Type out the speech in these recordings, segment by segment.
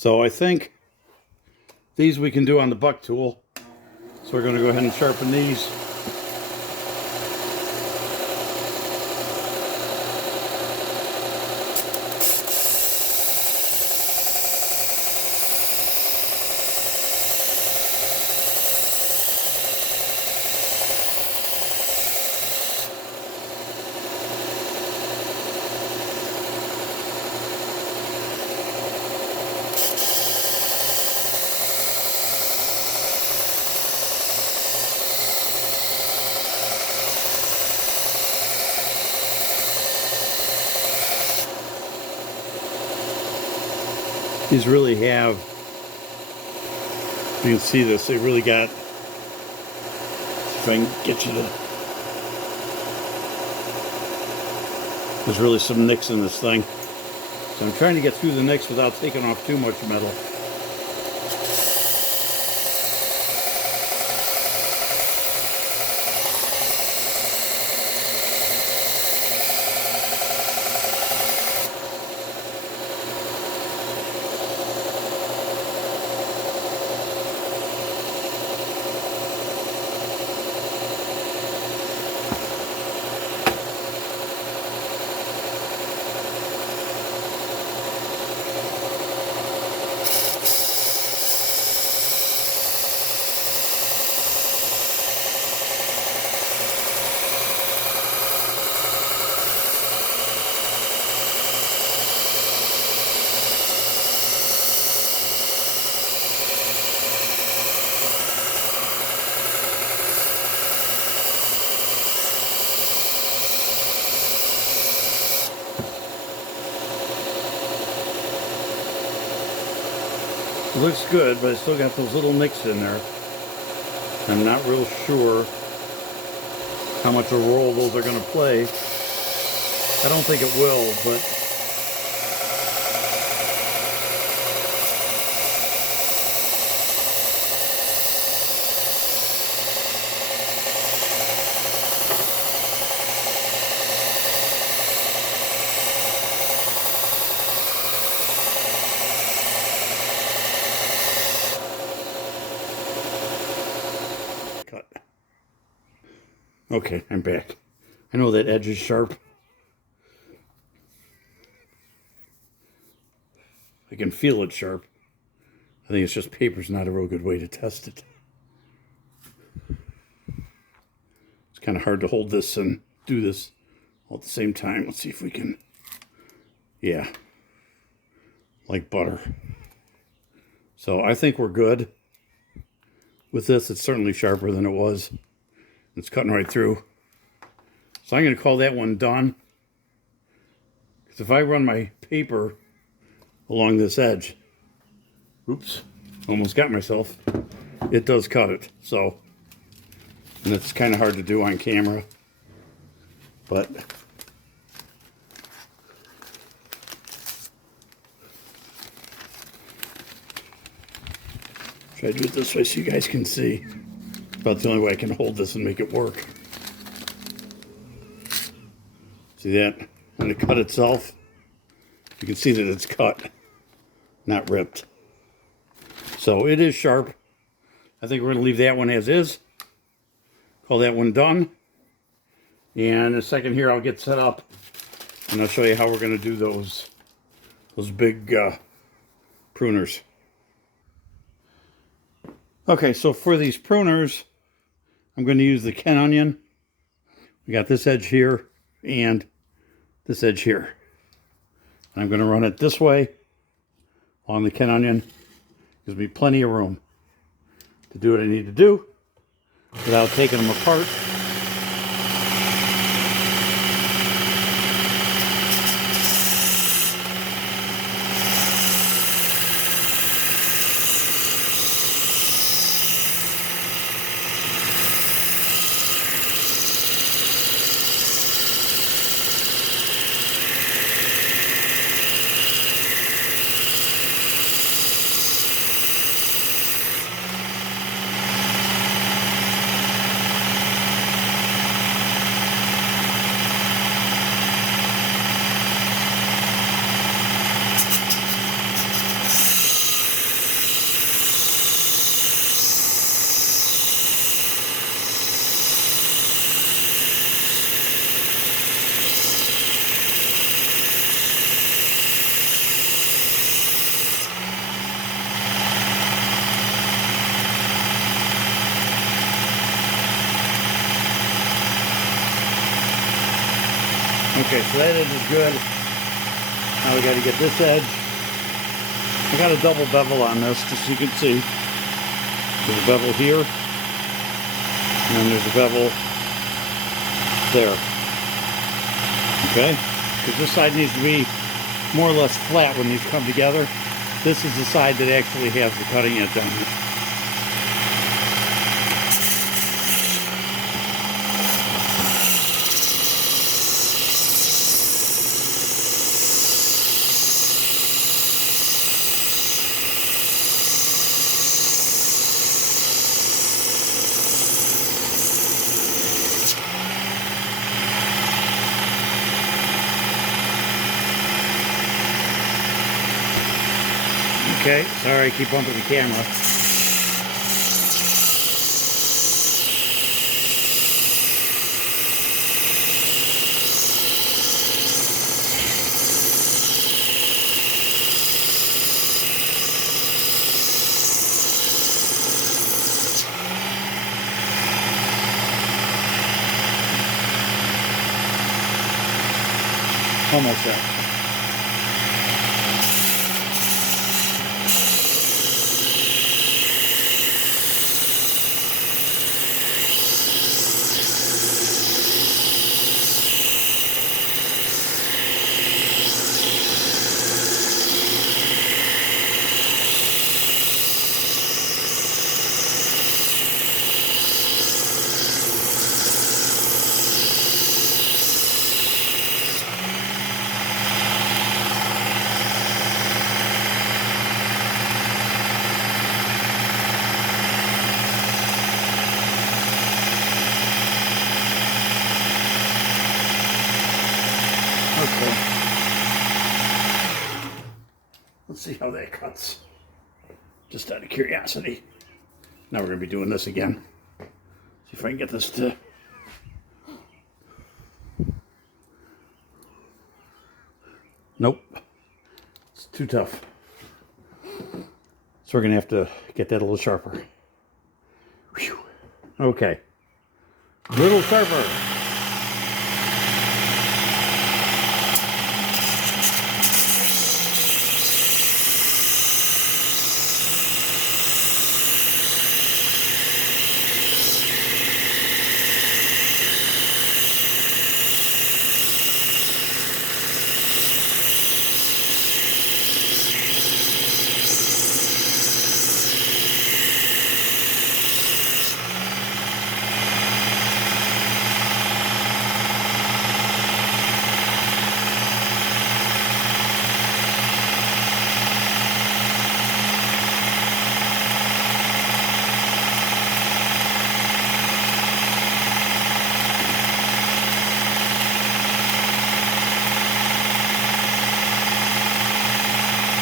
So I think these we can do on the Bucktool. So we're going to go ahead and sharpen these. These really have, you can see this, they really got, if I can get you to, there's really some nicks in this thing. So I'm trying to get through the nicks without taking off too much metal. It looks good, but it's still got those little nicks in there. I'm not real sure how much a role those are going to play. I don't think it will, but cut. Okay, I'm back. I know that edge is sharp. I can feel it sharp. I think it's just paper's not a real good way to test it. It's kind of hard to hold this and do this all at the same time. Let's see if we can, yeah, like butter. So I think we're good with this. It's certainly sharper than it was. It's cutting right through. So I'm going to call that one done. Because if I run my paper along this edge, oops, almost got myself, it does cut it. So, and it's kind of hard to do on camera, but try to do it this way so you guys can see. About the only way I can hold this and make it work. See that? When the cut itself, you can see that it's cut, not ripped. So it is sharp. I think we're going to leave that one as is. Call that one done. And in a second here, I'll get set up and I'll show you how we're going to do those big pruners. Okay, so for these pruners, I'm going to use the Ken onion. We got this edge here and this edge here. I'm going to run it this way on the Ken onion. Gives me plenty of room to do what I need to do without taking them apart. Okay, so that edge is good. Now we got to get this edge. I got a double bevel on this, just so you can see. There's a bevel here, and then there's a bevel there. Okay? Because this side needs to be more or less flat when these come together. This is the side that actually has the cutting edge on it. Okay, sorry, I keep bumping the camera. Almost there. Okay. Let's see how that cuts. Just out of curiosity. Now we're going to be doing this again. See if I can get this to... Nope. It's too tough. So we're going to have to get that a little sharper. Whew. Okay. A little sharper.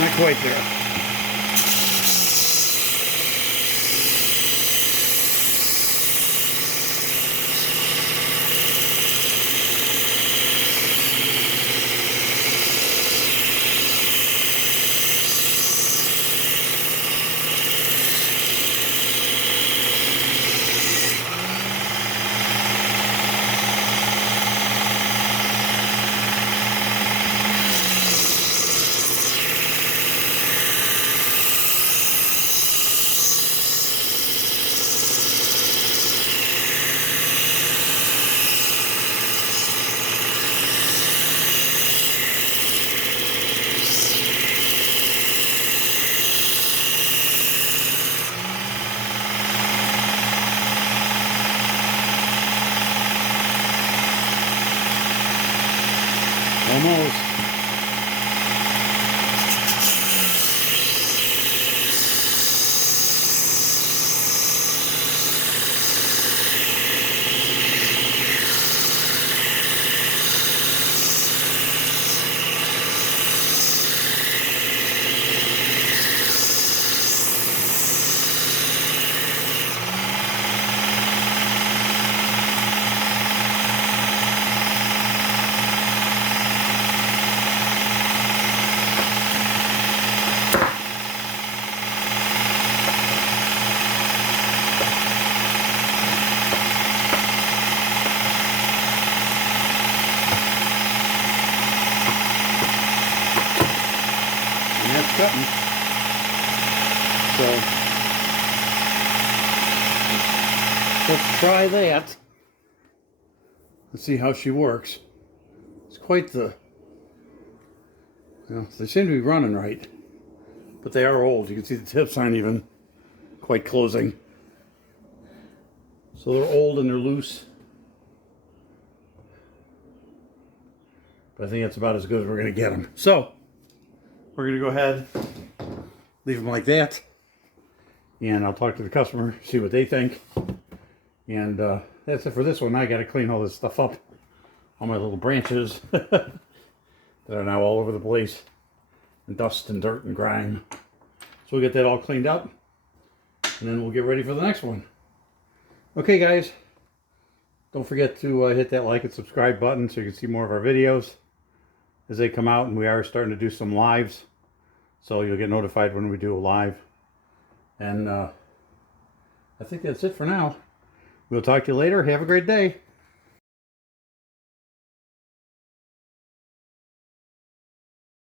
Not quite there. Almost. cutting. So let's try that. Let's see how she works. It's quite the, you know, they seem to be running right, but they are old. You can see the tips aren't even quite closing. So they're old and they're loose. But I think that's about as good as we're going to get them. So we're going to go ahead, leave them like that, and I'll talk to the customer, see what they think. And that's it for this one. I got to clean all this stuff up, all my little branches that are now all over the place, and dust and dirt and grime. So we'll get that all cleaned up, and then we'll get ready for the next one. Okay, guys, don't forget to hit that like and subscribe button so you can see more of our videos as they come out. And we are starting to do some lives, so you'll get notified when we do a live. And I think that's it for now. We'll talk to you later. Have a great day.